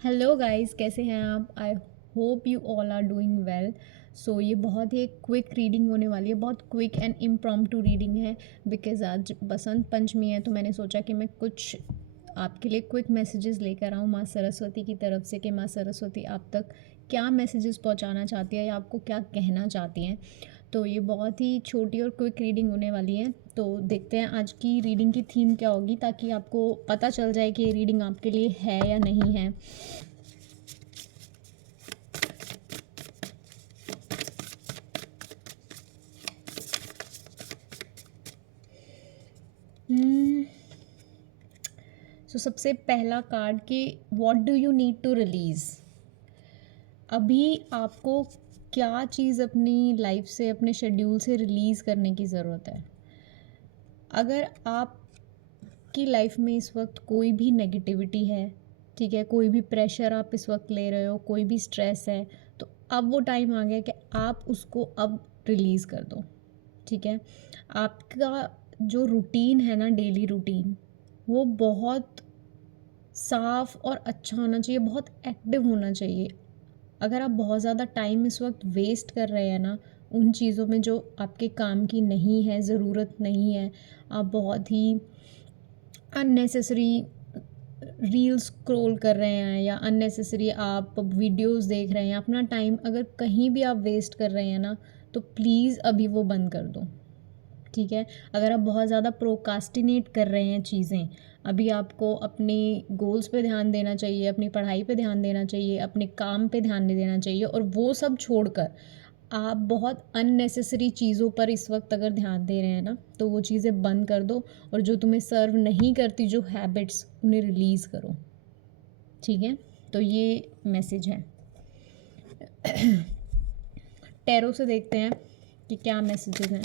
Hello guys, कैसे हैं आप? I hope you all are doing well. So ये बहुत ही एक क्विक रीडिंग होने वाली है, बहुत क्विक एंड इम्प्रॉम्प्टू रीडिंग है। बिकॉज़ आज बसंत पंचमी है तो मैंने सोचा कि मैं कुछ आपके लिए क्विक मैसेजेस लेकर आऊँ माँ सरस्वती की तरफ से, कि माँ सरस्वती आप तक क्या मैसेजेस पहुँचाना चाहती है या आपको क्या कहना चाहती हैं। तो ये बहुत ही छोटी और क्विक रीडिंग होने वाली है। तो देखते हैं आज की रीडिंग की थीम क्या होगी, ताकि आपको पता चल जाए कि ये रीडिंग आपके लिए है या नहीं है। सबसे पहला कार्ड कि what do you need to release. अभी आपको क्या चीज़ अपनी लाइफ से, अपने शेड्यूल से रिलीज़ करने की ज़रूरत है। अगर आपकी लाइफ में इस वक्त कोई भी नेगेटिविटी है, ठीक है, कोई भी प्रेशर आप इस वक्त ले रहे हो, कोई भी स्ट्रेस है, तो अब वो टाइम आ गया कि आप उसको अब रिलीज़ कर दो। ठीक है, आपका जो रूटीन है ना, डेली रूटीन, वो बहुत साफ़ और अच्छा होना चाहिए, बहुत एक्टिव होना चाहिए। अगर आप बहुत ज़्यादा टाइम इस वक्त वेस्ट कर रहे हैं ना उन चीज़ों में जो आपके काम की नहीं है, ज़रूरत नहीं है, आप बहुत ही अननेसेसरी रील्स स्क्रॉल कर रहे हैं या अननेसेसरी आप वीडियोस देख रहे हैं, अपना टाइम अगर कहीं भी आप वेस्ट कर रहे हैं ना, तो प्लीज़ अभी वो बंद कर दो। ठीक है, अगर आप बहुत ज़्यादा प्रोकास्टिनेट कर रहे हैं चीज़ें, अभी आपको अपने गोल्स पे ध्यान देना चाहिए, अपनी पढ़ाई पे ध्यान देना चाहिए, अपने काम पे ध्यान नहीं देना चाहिए, और वो सब छोड़कर आप बहुत अननेसेसरी चीज़ों पर इस वक्त अगर ध्यान दे रहे हैं ना, तो वो चीज़ें बंद कर दो, और जो तुम्हें सर्व नहीं करती, जो हैबिट्स, उन्हें रिलीज़ करो। ठीक है, तो ये मैसेज है। टैरो से देखते हैं कि क्या मैसेजेस हैं।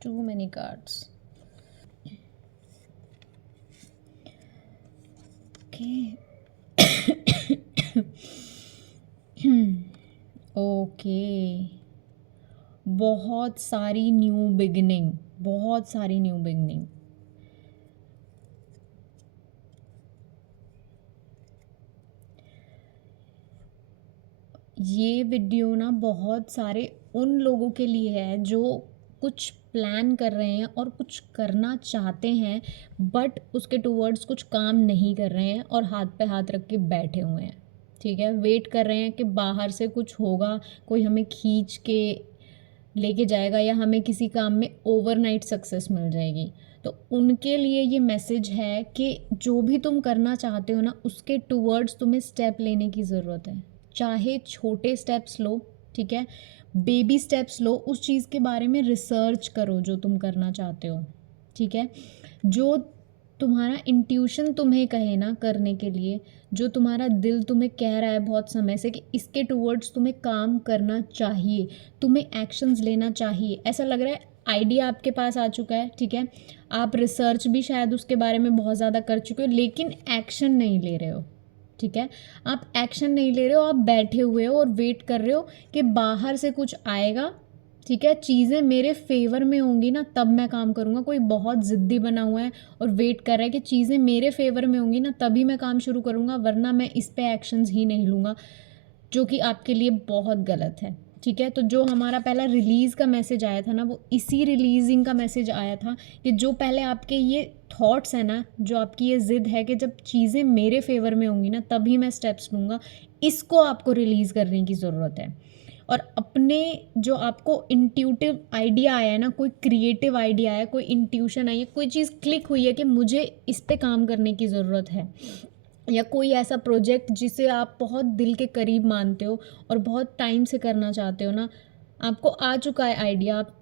Too many cards. Okay. Okay, बहुत सारी न्यू बिगनिंग, बहुत सारी न्यू बिगनिंग। ये वीडियो ना बहुत सारे उन लोगों के लिए है जो कुछ प्लान कर रहे हैं और कुछ करना चाहते हैं, बट उसके टूवर्ड्स कुछ काम नहीं कर रहे हैं और हाथ पे हाथ रख के बैठे हुए हैं। ठीक है, वेट कर रहे हैं कि बाहर से कुछ होगा, कोई हमें खींच के लेके जाएगा या हमें किसी काम में ओवरनाइट सक्सेस मिल जाएगी। तो उनके लिए ये मैसेज है कि जो भी तुम करना चाहते हो ना, उसके टूवर्ड्स तुम्हें स्टेप लेने की ज़रूरत है। चाहे छोटे स्टेप्स लो, ठीक है, बेबी स्टेप्स लो, उस चीज़ के बारे में रिसर्च करो जो तुम करना चाहते हो। ठीक है, जो तुम्हारा इंट्यूशन तुम्हें कहे ना करने के लिए, जो तुम्हारा दिल तुम्हें कह रहा है बहुत समय से कि इसके टूवर्ड्स तुम्हें काम करना चाहिए, तुम्हें एक्शंस लेना चाहिए, ऐसा लग रहा है आइडिया आपके पास आ चुका है। ठीक है, आप रिसर्च भी शायद उसके बारे में बहुत ज़्यादा कर चुके हो, लेकिन एक्शन नहीं ले रहे हो। ठीक है, आप एक्शन नहीं ले रहे हो, आप बैठे हुए हो और वेट कर रहे हो कि बाहर से कुछ आएगा। ठीक है, चीज़ें मेरे फेवर में होंगी ना तब मैं काम करूँगा। कोई बहुत ज़िद्दी बना हुआ है और वेट कर रहा है कि चीज़ें मेरे फेवर में होंगी ना तभी मैं काम शुरू करूँगा, वरना मैं इस पे एक्शंस ही नहीं लूँगा, जो कि आपके लिए बहुत गलत है। ठीक है, तो जो हमारा पहला रिलीज़ का मैसेज आया था ना, वो इसी रिलीजिंग का मैसेज आया था कि जो पहले आपके ये थॉट्स हैं ना, जो आपकी ये ज़िद है कि जब चीज़ें मेरे फेवर में होंगी ना तभी मैं स्टेप्स लूँगा, इसको आपको रिलीज़ करने की ज़रूरत है। और अपने जो आपको इंट्यूटिव आइडिया आया है ना, कोई क्रिएटिव आइडिया है, कोई इंट्यूशन आई है, कोई चीज़ क्लिक हुई है कि मुझे इस पे काम करने की ज़रूरत है, या कोई ऐसा प्रोजेक्ट जिसे आप बहुत दिल के करीब मानते हो और बहुत टाइम से करना चाहते हो ना, आपको आ चुका है आइडिया, आप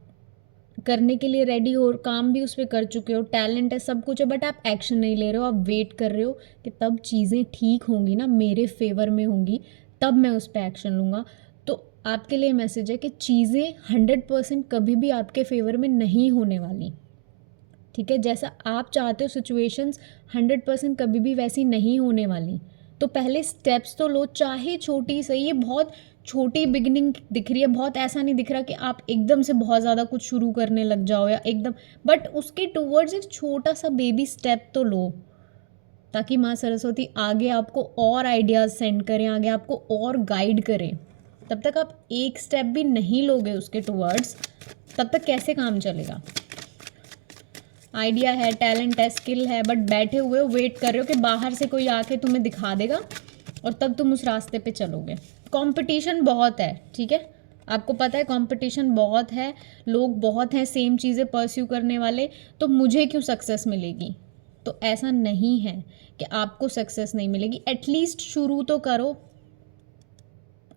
करने के लिए रेडी हो, काम भी उस पर कर चुके हो, टैलेंट है, सब कुछ है, बट आप एक्शन नहीं ले रहे हो। आप वेट कर रहे हो कि तब चीज़ें ठीक होंगी ना, मेरे फेवर में होंगी, तब मैं उस पर एक्शन लूँगा। तो आपके लिए मैसेज है कि चीज़ें 100% कभी भी आपके फेवर में नहीं होने वाली। ठीक है, जैसा आप चाहते हो सिचुएशंस 100% कभी भी वैसी नहीं होने वाली। तो पहले स्टेप्स तो लो, चाहे छोटी सही। ये बहुत छोटी बिगिनिंग दिख रही है, बहुत ऐसा नहीं दिख रहा कि आप एकदम से बहुत ज़्यादा कुछ शुरू करने लग जाओ या एकदम, बट उसके टूवर्ड्स एक छोटा सा बेबी स्टेप तो लो, ताकि माँ सरस्वती आगे आपको और आइडियाज़ सेंड करें, आगे आपको और गाइड करें। तब तक आप एक स्टेप भी नहीं लोगे उसके टूवर्ड्स, तब तक कैसे काम चलेगा। आइडिया है, टैलेंट है, स्किल है, बट बैठे हुए हो, वेट कर रहे हो कि बाहर से कोई आके तुम्हें दिखा देगा और तब तुम उस रास्ते पे चलोगे। कंपटीशन बहुत है, ठीक है, आपको पता है कंपटीशन बहुत है, लोग बहुत हैं सेम चीज़ें परस्यू करने वाले, तो मुझे क्यों सक्सेस मिलेगी। तो ऐसा नहीं है कि आपको सक्सेस नहीं मिलेगी, एटलीस्ट शुरू तो करो।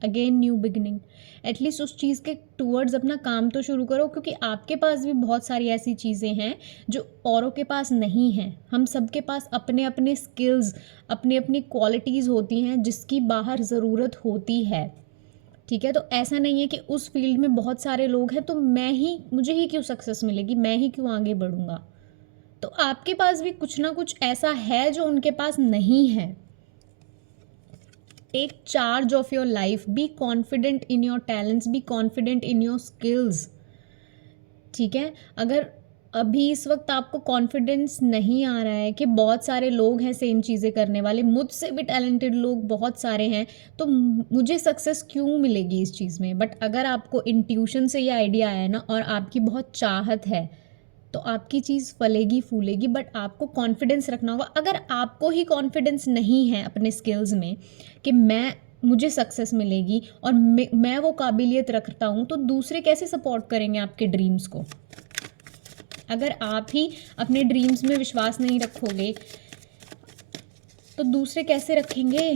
अगेन न्यू बिगनिंग, एटलीस्ट उस चीज़ के टूवर्ड्स अपना काम तो शुरू करो, क्योंकि आपके पास भी बहुत सारी ऐसी चीज़ें हैं जो औरों के पास नहीं हैं। हम सबके पास अपने अपने स्किल्स, अपनी अपनी क्वालिटीज़ होती हैं जिसकी बाहर ज़रूरत होती है, ठीक है। तो ऐसा नहीं है कि उस फील्ड में बहुत सारे लोग हैं तो मुझे ही क्यों सक्सेस मिलेगी, मैं ही क्यों आगे बढ़ूँगा। तो आपके पास भी कुछ ना कुछ ऐसा है जो उनके पास नहीं है। Take charge of your life, be confident in your talents, be confident in your skills, ठीक है। अगर अभी इस वक्त आपको कॉन्फिडेंस नहीं आ रहा है कि बहुत सारे लोग हैं सेम चीज़ें करने वाले, मुझसे भी टैलेंटेड लोग बहुत सारे हैं, तो मुझे सक्सेस क्यों मिलेगी इस चीज़ में। बट अगर आपको इंट्यूशन से ये आइडिया आया ना और आपकी बहुत चाहत है, तो आपकी चीज़ फलेगी फूलेगी, बट आपको कॉन्फिडेंस रखना होगा। अगर आपको ही कॉन्फिडेंस नहीं है अपने स्किल्स में कि मुझे सक्सेस मिलेगी और मैं वो काबिलियत रखता हूँ, तो दूसरे कैसे सपोर्ट करेंगे आपके ड्रीम्स को। अगर आप ही अपने ड्रीम्स में विश्वास नहीं रखोगे तो दूसरे कैसे रखेंगे।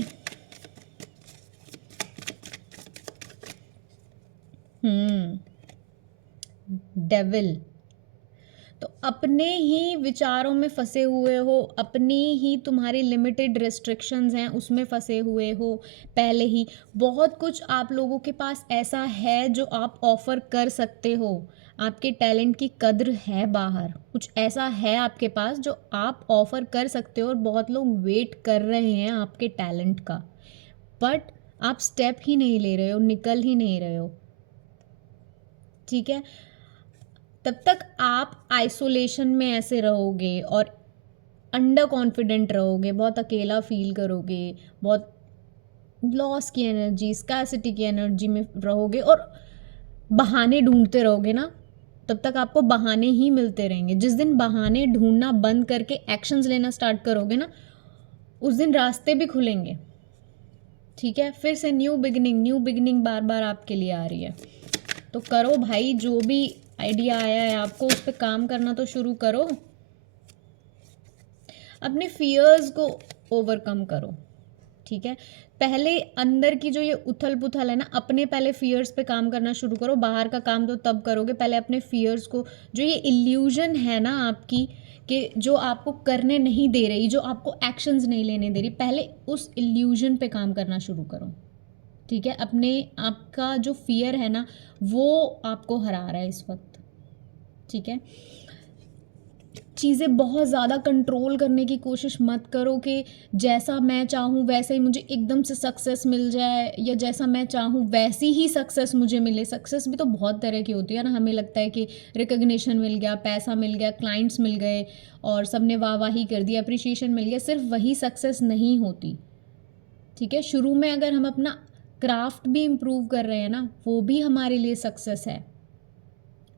डेविल, तो अपने ही विचारों में फंसे हुए हो, अपनी ही तुम्हारी लिमिटेड रिस्ट्रिक्शंस हैं उसमें फंसे हुए हो पहले ही। बहुत कुछ आप लोगों के पास ऐसा है जो आप ऑफ़र कर सकते हो, आपके टैलेंट की कद्र है बाहर, कुछ ऐसा है आपके पास जो आप ऑफ़र कर सकते हो और बहुत लोग वेट कर रहे हैं आपके टैलेंट का, बट आप स्टेप ही नहीं ले रहे हो, निकल ही नहीं रहे हो, ठीक है। तब तक आप आइसोलेशन में ऐसे रहोगे और अंडर कॉन्फिडेंट रहोगे, बहुत अकेला फील करोगे, बहुत लॉस की एनर्जी, स्कार्सिटी की एनर्जी में रहोगे और बहाने ढूंढते रहोगे ना, तब तक आपको बहाने ही मिलते रहेंगे। जिस दिन बहाने ढूंढना बंद करके एक्शंस लेना स्टार्ट करोगे ना, उस दिन रास्ते भी खुलेंगे, ठीक है। फिर से न्यू बिगिनिंग बार बार आपके लिए आ रही है। तो करो भाई, जो भी आइडिया आया है आपको उस पर काम करना तो शुरू करो, अपने फियर्स को ओवरकम करो, ठीक है। पहले अंदर की जो ये उथल पुथल है ना, अपने पहले फियर्स पे काम करना शुरू करो, बाहर का काम तो तब करोगे, पहले अपने फियर्स को, जो ये इल्यूजन है ना आपकी कि जो आपको करने नहीं दे रही, जो आपको एक्शंस नहीं लेने दे रही, पहले उस इल्यूजन पे काम करना शुरू करो, ठीक है। अपने आपका जो फियर है ना वो आपको हरा रहा है इस वक्त, ठीक है। चीज़ें बहुत ज़्यादा कंट्रोल करने की कोशिश मत करो कि जैसा मैं चाहूँ वैसे ही मुझे एकदम से सक्सेस मिल जाए, या जैसा मैं चाहूँ वैसी ही सक्सेस मुझे मिले। सक्सेस भी तो बहुत तरह की होती है ना, हमें लगता है कि रिकग्निशन मिल गया, पैसा मिल गया, क्लाइंट्स मिल गए और सबने वाहवाही कर दी, अप्रिशिएशन मिल गया, सिर्फ वही सक्सेस नहीं होती, ठीक है। शुरू में अगर हम अपना क्राफ्ट भी इम्प्रूव कर रहे हैं ना, वो भी हमारे लिए सक्सेस है,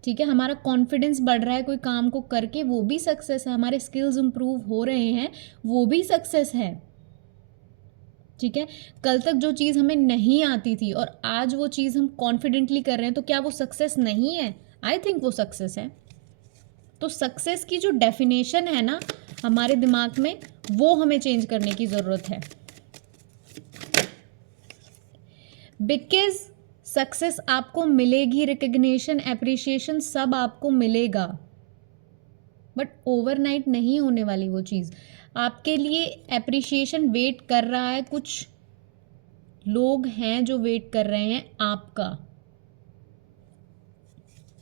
ठीक है। हमारा कॉन्फिडेंस बढ़ रहा है कोई काम को करके, वो भी सक्सेस है। हमारे स्किल्स इम्प्रूव हो रहे हैं, वो भी सक्सेस है, ठीक है। कल तक जो चीज़ हमें नहीं आती थी और आज वो चीज़ हम कॉन्फिडेंटली कर रहे हैं, तो क्या वो सक्सेस नहीं है? आई थिंक वो सक्सेस है। तो सक्सेस की जो डेफिनेशन है ना हमारे दिमाग में, वो हमें चेंज करने की ज़रूरत है, बिकॉज सक्सेस आपको मिलेगी, रिकग्निशन, एप्रिशिएशन सब आपको मिलेगा, बट ओवरनाइट नहीं होने वाली वो चीज़। आपके लिए एप्रिशिएशन वेट कर रहा है, कुछ लोग हैं जो वेट कर रहे हैं आपका,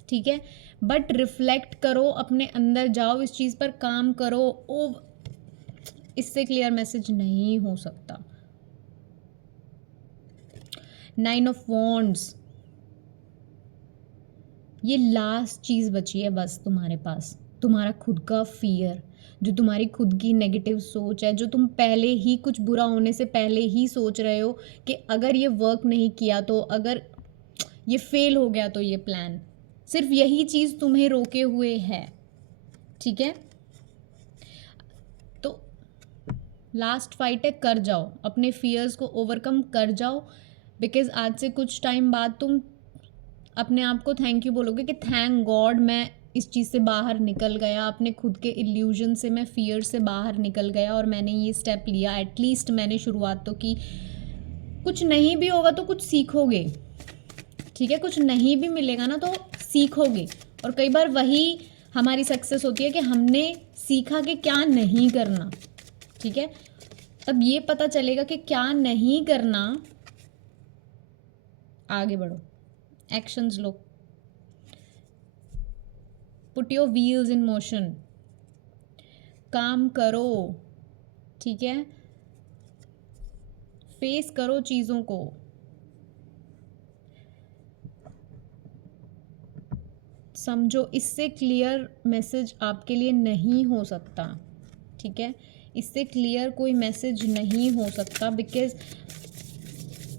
ठीक है। बट रिफ्लेक्ट करो, अपने अंदर जाओ, इस चीज़ पर काम करो। इससे क्लियर मैसेज नहीं हो सकता। 9 ऑफ वॉन्ड्स, ये लास्ट चीज़ बची है बस तुम्हारे पास, तुम्हारा खुद का फियर, जो तुम्हारी खुद की नेगेटिव सोच है, जो तुम पहले ही कुछ बुरा होने से पहले ही सोच रहे हो कि अगर ये वर्क नहीं किया तो, अगर ये फेल हो गया तो ये प्लान, सिर्फ यही चीज़ तुम्हें रोके हुए है। ठीक है, तो लास्ट फाइट है, कर जाओ, अपने फियर्स को ओवरकम कर जाओ, बिकॉज आज से कुछ टाइम बाद तुम अपने आप को थैंक यू बोलोगे कि थैंक गॉड मैं इस चीज़ से बाहर निकल गया, अपने खुद के इल्यूजन से, मैं फियर से बाहर निकल गया और मैंने ये स्टेप लिया, एटलीस्ट मैंने शुरुआत तो की। कुछ नहीं भी होगा तो कुछ सीखोगे, ठीक है, कुछ नहीं भी मिलेगा ना तो सीखोगे, और कई बार वही हमारी सक्सेस होती है कि हमने सीखा कि क्या नहीं करना। ठीक है, तब ये पता चलेगा कि क्या नहीं करना, आगे बढ़ो, actions low, put your wheels in motion, काम करो। ठीक है, फेस करो चीज़ों को, समझो, इससे क्लियर मैसेज आपके लिए नहीं हो सकता। ठीक है, इससे क्लियर कोई मैसेज नहीं हो सकता, बिकॉज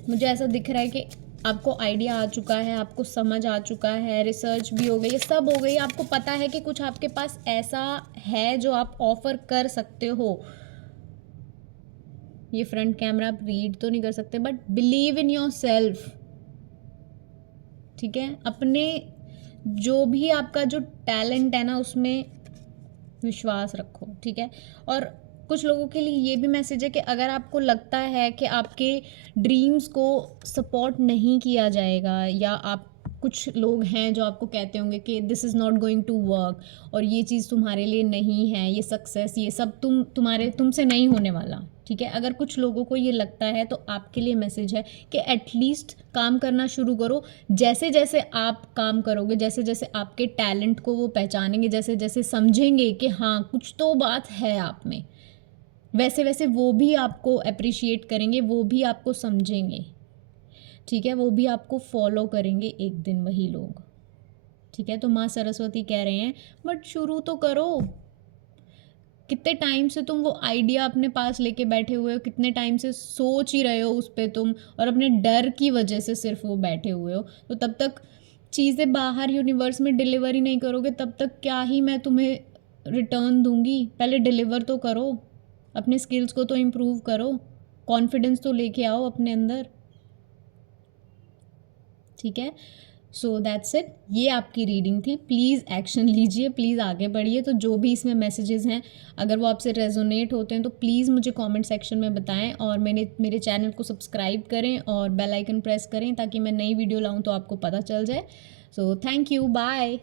मुझे ऐसा दिख रहा है कि आपको आइडिया आ चुका है, आपको समझ आ चुका है, रिसर्च भी हो गई, सब हो गई, आपको पता है कि कुछ आपके पास ऐसा है जो आप ऑफर कर सकते हो। ये फ्रंट कैमरा आप रीड तो नहीं कर सकते, but believe in your self. ठीक है, अपने जो भी आपका जो टैलेंट है ना उसमें विश्वास रखो। ठीक है, और कुछ लोगों के लिए ये भी मैसेज है कि अगर आपको लगता है कि आपके ड्रीम्स को सपोर्ट नहीं किया जाएगा, या आप, कुछ लोग हैं जो आपको कहते होंगे कि this is not going to work, और ये चीज़ तुम्हारे लिए नहीं है, ये सक्सेस, ये सब तुमसे नहीं होने वाला। ठीक है, अगर कुछ लोगों को ये लगता है तो आपके लिए मैसेज है कि एटलीस्ट काम करना शुरू करो। जैसे जैसे आप काम करोगे, जैसे जैसे आपके टैलेंट को वो पहचानेंगे, जैसे जैसे समझेंगे कि हाँ कुछ तो बात है आप में, वैसे वैसे वो भी आपको अप्रिशिएट करेंगे, वो भी आपको समझेंगे। ठीक है, वो भी आपको फॉलो करेंगे एक दिन वही लोग। ठीक है, तो माँ सरस्वती कह रहे हैं बट शुरू तो करो। कितने टाइम से तुम वो आइडिया अपने पास लेके बैठे हुए हो, कितने टाइम से सोच ही रहे हो उस पर तुम, और अपने डर की वजह से सिर्फ वो बैठे हुए हो, तो तब तक चीज़ें बाहर यूनिवर्स में डिलीवर ही नहीं करोगे, तब तक क्या ही मैं तुम्हें रिटर्न दूंगी। पहले डिलीवर तो करो, अपने स्किल्स को तो इम्प्रूव करो, कॉन्फिडेंस तो लेके आओ अपने अंदर। ठीक है, सो दैट्स इट, ये आपकी रीडिंग थी। प्लीज़ एक्शन लीजिए, प्लीज़ आगे बढ़िए। तो जो भी इसमें मैसेजेस हैं, अगर वो आपसे रेजोनेट होते हैं तो प्लीज़ मुझे कमेंट सेक्शन में बताएं, और मेरे चैनल को सब्सक्राइब करें और बेल आइकन प्रेस करें ताकि मैं नई वीडियो लाऊं तो आपको पता चल जाए। So thank you, bye.